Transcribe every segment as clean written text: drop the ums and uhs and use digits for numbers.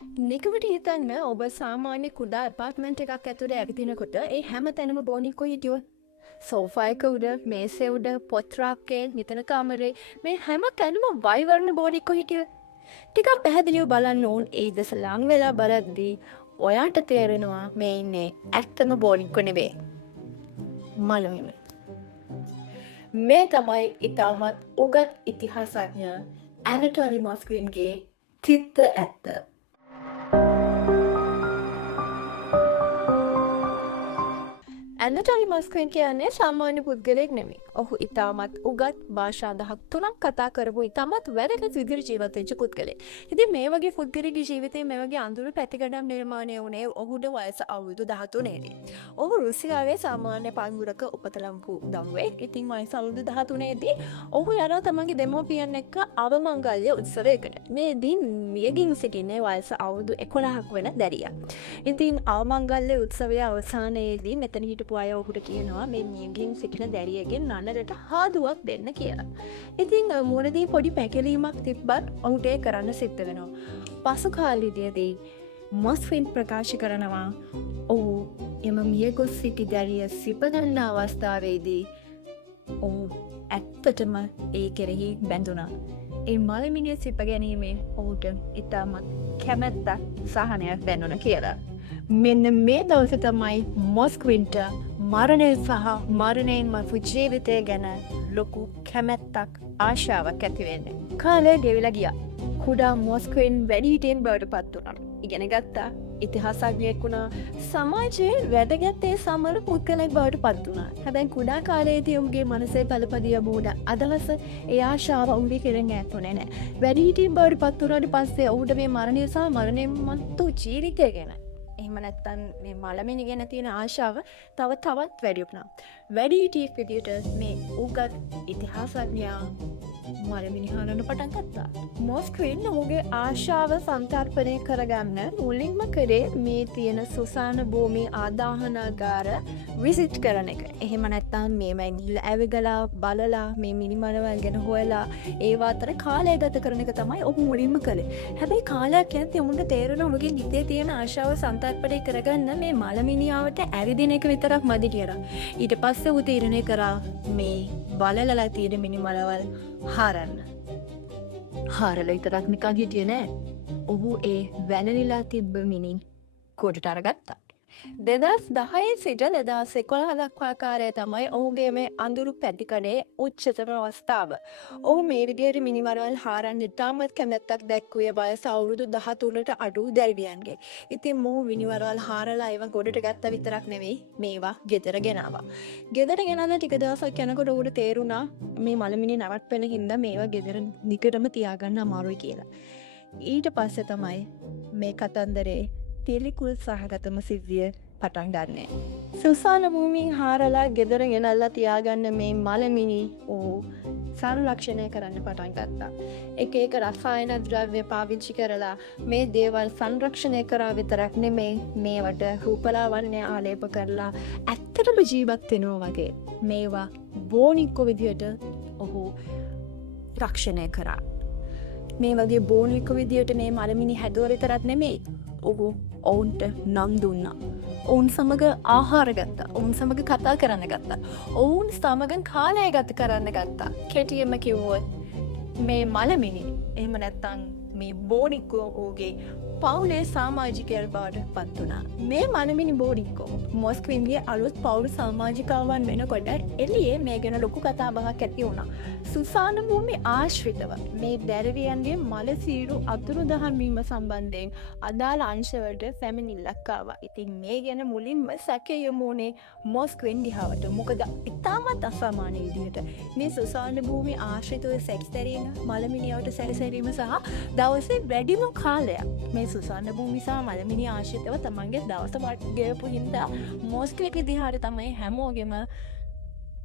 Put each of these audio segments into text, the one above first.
නිකමට හිතන්න ඔබ සාමාන්‍ය කුඩා ඇපාර්ට්මන්ට් එකක් ඇතුලේ ඇවිදිනකොට ඒ හැම තැනම බොනික්කෝ හිටියොත් සෝෆා එක උඩ මේසෙ උඩ පොත් රාක්කේ නිතන කාමරේ මේ හැම තැනම වයිවර්ණ බොනික්කෝ හිටියොත් ටිකක් පැහැදිලිව බලන්න ඕන් ඒ දෙස ලං වෙලා බලද්දී ඔයාට තේරෙනවා මේ ඉන්නේ ඇත්තම බොනික්කෝ නෙවෙයි මලමිණි මේ තමයි ඉතාමත් උගත් ඉතිහාසඥ ඇනටෝනි මොස්ක්වින්ගේ තිත්ත ඇත්ත ඇනටෝනි මොස්ක්වින් කියන්නේ සාමාන්‍ය පුද්ගලයෙක් නෙමෙයි. ඔහු ඉතාමත් උගත් භාෂා 13ක් කතා කරපු ඉතාමත් වැදගත් විදිහට ජීවත් වෙච්ච පුද්ගලයෙක්. ඉතින් මේ වගේ පුද්ගලයෙකුගේ ජීවිතේ මේ වගේ අඳුරු පැතිකඩම් නිර්මාණය වුණේ ඔහුට වයස අවුරුදු 13 දී. ඔහු රුසියාවේ සාමාන්‍ය පංගුරක උපත ලැබපු දරුවෙක්. ඉතින් වයස අවුරුදු 13 දී ඔහු යනවා තමන්ගේ දෙමව්පියන් එක්ක අවමංගල්‍ය උත්සවයකට. මේ දී මියගින් සිටින්නේ වයස අවුරුදු 11ක් වෙන දැරියක්. ඉතින් අවමංගල්‍ය උත්සවය අවසානයේදී මෙතන හිටපු අය ඔහුට කියනවා මේ මියගින් සිටින දැරියගෙන් නන්නලට හාදුවක් දෙන්න කියලා. ඉතින් මුලදී පොඩි පැකිලීමක් තිබ්බත් ඔහුට ඒ කරන්න සිද්ධ වෙනවා. පසු කාලෙදී මොස්ක්වින් ප්‍රකාශ කරනවා ඔහු එම මියගොස් සිටි දැරිය සිපගන්න අවස්ථාවේදී ඔහු ඇත්තටම ඒ කෙරෙහි බැඳුණා. ඒ මලමිනිය සිප ගැනීමේ ඔහුට ඉතාමත් කැමැත්තක් සහනයක් දැනුණ කියලා. මෙන්න මේ දවස තමයි මොස්ක්වින්ට මරණය සහ මරණයෙන් මතු ජීවිතය ගැන ලොකු කැමැත්තක් ආශාවක් ඇති වෙන්නේ. කාලය ගෙවිලා ගියා. කුඩා මොස්ක්වින් වැඩිහිටියන් බවට පත් වුණා. ඉගෙන ගත්තා. ඉතිහාසඥයෙක් වුණා. සමාජයේ වැදගත් ඒ සමහර පුද්ගලෙක් බවට පත් වුණා. හැබැයි කුඩා කාලයේදී ඔහුගේ මනසේ පළපදිය වුණ අදහස ඒ ආශාව ඔහුගේ කෙරෙන් ඈතුනේ නැහැ. වැඩිහිටියන් බවට පත් වුණාට පස්සේ ඔහුට මේ මරණය සහ මරණයෙන් මතු ජීවිතය ගැන එහෙම නැත්තම් මේ මලමිනි ගැන තියෙන ආශාව තවත් වැඩි වුණා. වැඩිහිටියෙක් විදියට මේ උගත් ඉතිහාසඥයා මලමිනි හොයන්න පටන් ගත්තා. මොස්ක්වින් ඔහුගේ ආශාව සම්තරපණය කරගන්න මුලින්ම කරේ මේ තියෙන සුසාන භූමි ආදාහනාගාර විසිට් කරන එක. එහෙම නැත්තම් මේම ගිහිල්ලා ඇවිගලා බලලා මේ මිනිමරවල් ගැන හොයලා ඒවා අතර කාලය ගත කරන එක තමයි ඔහු මුලින්ම කළේ. හැබැයි කාලයක් යද්දී ඔහුට තේරෙනවා ඔහුගේ හිතේ තියෙන ආශාව සම්තරපණය කරගන්න මේ මලමිනියාවට ඇවිදින එක විතරක් මදි කියලා. ඊට පස්සේ ඔහු තීරණය කරා මේ බලලලා තියෙන මිනිමරවල් හරන්න. හරල විතරක් නිකන් හිටියේ නෑ. ඔහු ඒ වැනලිලා තිබ්බ මිනි කොටට අරගත්තා. 2010 සිට 2011 දක්වා කාලය තමයි ඔහුගේ මේ අඳුරු පැතිකඩේ උච්චතම අවස්ථාව. ඔහු මේ විදිහට මිනිමරවල් හරන්න ඉතාමත් කැමැත්තක් දැක්වුවේ වයස අවුරුදු 13ට අඩු දැරිවියන්ගේ. ඉතින් මොහු මිනිමරවල් හරලා ඒවා ගොඩට ගත්ත විතරක් නෙවෙයි මේවා ගෙදර ගෙනාවා. ගෙදර ගෙනල්ලා ටික දවසක් යනකොට ඔහුට තේරුණා මේ මලමිනි නවත්වන හින්දා මේවා ගෙදර නිකටම තියාගන්න අමාරුයි කියලා. ඊට පස්සේ තමයි මේ කතන්දරේ පිළිකුල් සහගතම සිද්ධිය පටන් ගන්නේ. සුසාන භූමියෙන් හාරලා ගෙදර ගෙනල්ලා තියාගන්න මේ මලමිනි ඔහු සංරක්ෂණය කරන්න පටන් ගත්තා. එක රසායන ද්‍රව්‍ය පාවිච්චි කරලා මේ දේවල් සංරක්ෂණය කරා විතරක් නෙමෙයි මේවට රූපලාවන්‍ය ආලේප කරලා ඇත්තටම ජීවත් වෙනවා වගේ මේවා බෝනික්කෝ විදියට ඔහු රක්ෂණය කරා. මේ වගේ බෝනික්කෝ විදියට මේ මලමිනි හැදුව විතරක් නෙමෙයි ඔහු ඔවුන්ට නම් දුන්නා. ඔවුන් සමග ආහාර ගත්තා. ඔවුන් සමග කතා කරන්න ගත්තා. ඔවුන් සමග කාලය ගත කරන්න ගත්තා. කෙටියෙන්ම කිව්වොත් මේ මලමිනි එහෙම නැත්තම් මේ බෝනික්කෝ ඔහුගේ පවුලේ සමාජිකයන් බවට පත් වුණා. මේ මලමිනි බෝනික්කෝ මොස්ක්වින්ගේ අලුත් පවුල් සමාජිකාවන් වෙනකොට එළියේ මේ ගැන ලොකු කතා බහක් ඇති වුණා. සුසාන භූමි ආශ්‍රිතව මේ දැරිවියන්ගේ මල සීරු අතුරුදහන් වීම සම්බන්ධයෙන් අදාළ අංශවලට පැමිණිල්ලක් ආවා. ඉතින් මේ ගැන මුලින්ම සැකය යොමු වුණේ මොස්ක්වින් දිහාවට. මොකද ඉතාමත් අසාමාන්‍ය විදිහට මේ සුසාන භූමි ආශ්‍රිතව සෙක්ස් දැරීම මලමිනියවට සැරිසැරීම සහ දවසේ වැඩිම කාලයක් මේ සුසාන භූමි සහ මලමිනිය ආශ්‍රිතව තමන්ගේ දවස ගෙවපු හින්දා මොස්ක්වින්ගේ දිහාට තමයි හැමෝගෙම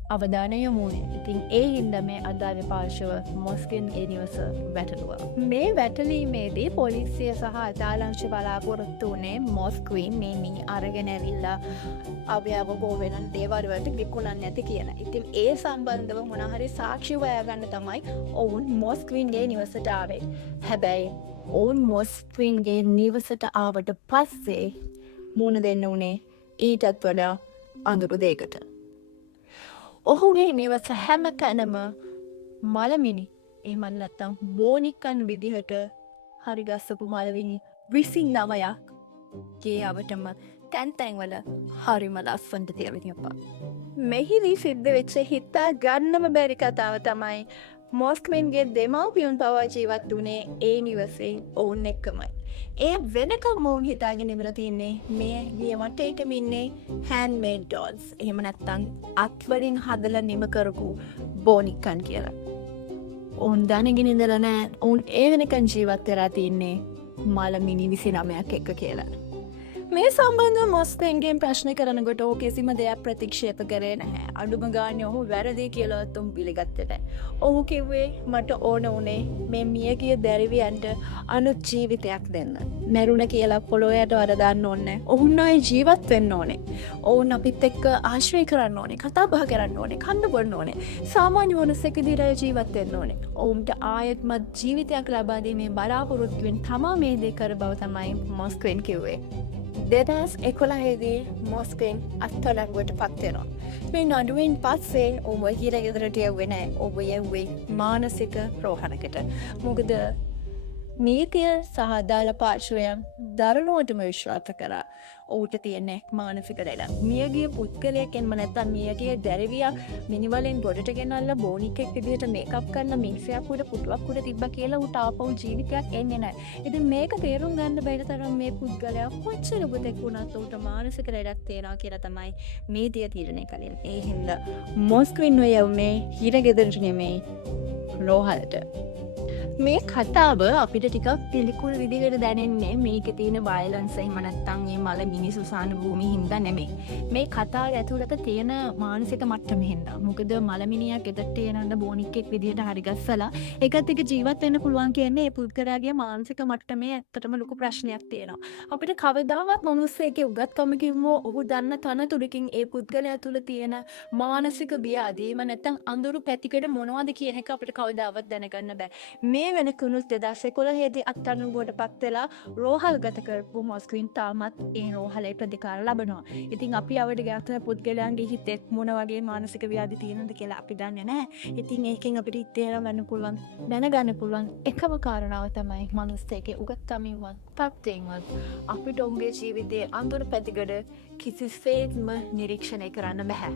අවධානය යොමු වුණේ. ඉතින් ඒ හින්දා මේ අදාළ පාර්ශව මොස්ක්වින් ඒ නිවස වැටළුවා. මේ වැටලීමේදී පොලිසිය සහ අදාළ අංශ බලාපොරොත්තු වුණේ මොස්ක්වින් මේ මිනි අරගෙන ඇවිල්ලා අවයව ගොවෙන දේවල් වලට විකුණන්නේ නැති කියලා. ඉතින් ඒ සම්බන්ධව මොන හරි සාක්ෂි හොයාගන්න තමයි ඔවුන් මොස්ක්වින්ගේ නිවසට ආවේ. හැබැයි ඔවුන් මොස්ක්වින්ගේ නිවසට ආවට පස්සේ මුණ දෙන්න උනේ ඊටත් වඩා අඳුරු දෙයකට. ඔහුගේ නිවස හැම තැනම මලමිනි එහෙමත් නැත්නම් බෝනික්කන් විදිහට හරිගස්සපු මලමිනි 29ක් ගේ අවටම තැන් තැන්වල හරිම ලස්සනට තියලා. මෙහිදී සිද්ධ වෙච්ච හිතා ගන්නම බැරි කතාව තමයි මොස්ක්වින්ගේ දෙමව්පියන් පවා ජීවත් වුණේ ඒ නිවසේ ඔවුන් එක්කමයි. ඒ වෙනකම් මොවුන් හිතාගෙන ඉවර තියන්නේ මේ ගේ වටේටම ඉන්නේ handmade dolls. එහෙම නැත්නම් අත්වලින් හදලා නිම කරපු බෝනික්කන් කියලා. ඔවුන් දැනගෙන ඉඳලා නෑ ඔවුන් ඒ වෙනකන් ජීවත් වෙලා තින්නේ මලමිනි 29ක් එක්ක කියලා. මේ සම්බන්ධව මොස්ක්වින්ගෙන් ප්‍රශ්න කරනකොට ඔහු කිසිම දෙයක් ප්‍රතික්ෂේප කරේ නැහැ. අඩුම ගානේ ඔහු වැරදි කියලා තුම් පිළිගත්තේ නැහැ. ඔහු කිව්වේ මට ඕන උනේ මේ මියගිය දැරිවියන්ට අලුත් ජීවිතයක් දෙන්න. මැරුණ කියලා පොළොවට වරදාන්න ඕනේ නැහැ. ඔවුන් ආයේ ජීවත් වෙන්න ඕනේ. ඔවුන් අපිත් එක්ක ආශ්‍රය කරන්න ඕනේ. කතා බහ කරන්න ඕනේ. කන්න බොන්න ඕනේ. සාමාන්‍ය මිනිස්සෙක් විදිහට ජීවත් වෙන්න ඕනේ. ඔවුන්ට ආයෙත්මත් ජීවිතයක් ලබා දීමේ බලාපොරොත්තුවෙන් තමා මේ දේ කර බව තමයි මොස්ක්වින් කිව්වේ. 2011දී මොස්ක්වින් අත්අඩංගුවට පත් වෙනවා. මේ නඩුවෙන් පස්සේ ඔහු හිරගෙදරට යවුවේ නැහැ. ඔහු යවුවේ මානසික රෝහලකට. මොකද නීතිය සහ දාල පාර්ශ්වයන් දරුණුවටම විශ්වාස කරා ඔහුට තියෙන්නේ මානසික ලෙඩක්. මියගිය පුද්ගලයෙක්ම නැත්නම් මියගිය දැරිවියක් මිනිවලින් ගොඩට ගෙනල්ලා බෝනිකෙක් විදිහට මේකප් කරන මිනිසයක් උඩ පුටුවක් උඩ තිබ්බා කියලා උට ආපහු ජීවිතයක් එන්නේ නැහැ. ඉතින් මේක තේරුම් ගන්න බැරි තරම් මේ පුද්ගලයා කොච්චර බුතෙක් වුණත් උට මානසික ලෙඩක් තියෙනවා කියලා තමයි නීතිය තීරණය කළේ. ඒ හින්දා මොස්ක්වින් යවුනේ හිරගෙදරට නෙමෙයි රෝහලට. මේ කතාව අපිට ටිකක් පිළිකුල් විදිහට දැනෙන්නේ මේකේ තියෙන වයලන්ස් එහෙම නැත්නම් මේ මල මිනිසුසාන භූමිය හින්දා නෙමෙයි. මේ කතාව ඇතුළත තියෙන මානසික මට්ටම හින්දා. මොකද මලමිනියා ගෙදරට එනන්න බෝනික්ෙක් විදිහට හරිගස්සලා ඒකත් එක්ක ජීවත් වෙන්න පුළුවන් කියන්නේ ඒ පුද්ගලයාගේ මානසික මට්ටමේ ඇත්තටම ලොකු ප්‍රශ්නයක් තියෙනවා. අපිට කවදාවත් මිනිස්සෙක්ගේ උගත්කම කිව්වෝ ඔහු දන්න තනතුරකින් ඒ පුද්ගලයා තුළ තියෙන මානසික ව්‍යාධීම නැත්නම් අඳුරු පැතිකඩ මොනවද කියන එක අපිට කවදාවත් දැනගන්න බෑ. මේ වෙනකුණුත් 2011දී අත්අඩංගුවට පත් වෙලා රෝහල්ගත කරපු මොස්ක්වින් තාමත් ඒ රෝහලේ ප්‍රතිකාර ලබනවා. ඉතින් අපි අවඩ ගැතන පුද්ගලයන්ගේ හිතෙත් මොන වගේ මානසික ව්‍යාධි තියෙනවද කියලා අපි දන්නේ නැහැ. ඉතින් ඒකෙන් අපිට ඉතේරම් ගන්න පුළුවන් දැනගන්න පුළුවන් එකම කාරණාව තමයි මනුස්සයෙක්ගේ උගත්කමින්වත් තත්ත්වයෙන්වත් අපිට ඔහුගේ ජීවිතයේ අඳුරු පැතිකඩ කිසිසේත්ම නිරීක්ෂණය කරන්න බෑ.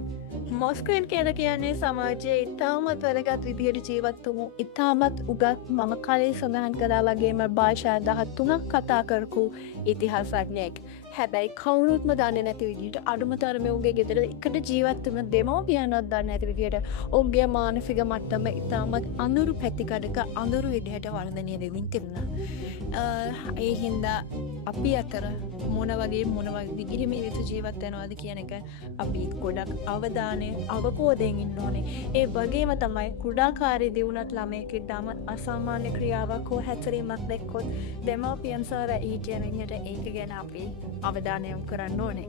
මොස්ක්වින් කියලා කියන්නේ සමාජයේ ඉතාමත් වැදගත් විදිහට ජීවත් වුණු ඉතාමත් උගත් මම කලින් සඳහන් කළා වගේම භාෂා 13ක් කතා කරපු ඉතිහාසඥයෙක්. හැබැයි කවුරුත්ම දන්නේ නැති විදිහට අඩුම තරමේ උගේ ගෙදර එකට ජීවත් වෙන දෙමව්පියන්වත් දන්නේ නැති විදිහට ඔහුගේ මානසික මට්ටම ඉතාමත් අඳුරු පැතිකඩක අඳුරු විදිහට වර්ධනය වෙමින් තිබුණා. ඒ හින්දා අපි අතර මොන වගේ මේ විදිහට ජීවත් වෙනවද කියන එක අපි ගොඩක් අවධානය අවබෝධයෙන් ඉන්න ඕනේ. ඒ වගේම තමයි කුඩාකාරී දියුණුවත් ළමයෙක් ඉඳාම අසාමාන්‍ය ක්‍රියාවක් හෝ හැසිරීමක් දැක්කොත් දෙමව්පියන් සහ ඊටියන් විදිහට ඒක ගැන අපි අවධානය යොමු කරන්න ඕනේ.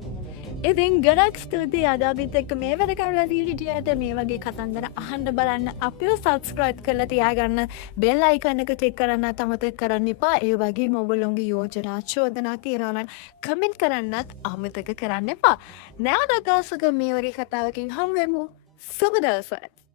ඉතින් ගොඩක් ස්තුතියි අද අපිත් එක්ක මේ වැඩ කරලා තියෙන මේ වගේ කතන්දර අහන්න බලන්න අපිව සබ්ස්ක්‍රයිබ් කරලා තියාගන්න බෙල් අයිකන් එක ක්ලික් කරන්න අමතක කරන්න එපා. ඒ වගේම ඔයගොල්ලෝගේ යෝජනා චෝදනා තියෙනවා නම් කමෙන්ට් කරන්නත් අමතක කරන්න එපා. නැවත දවසක මේ වගේ කතාවකින් හමු වෙමු. සුබ දවසක්.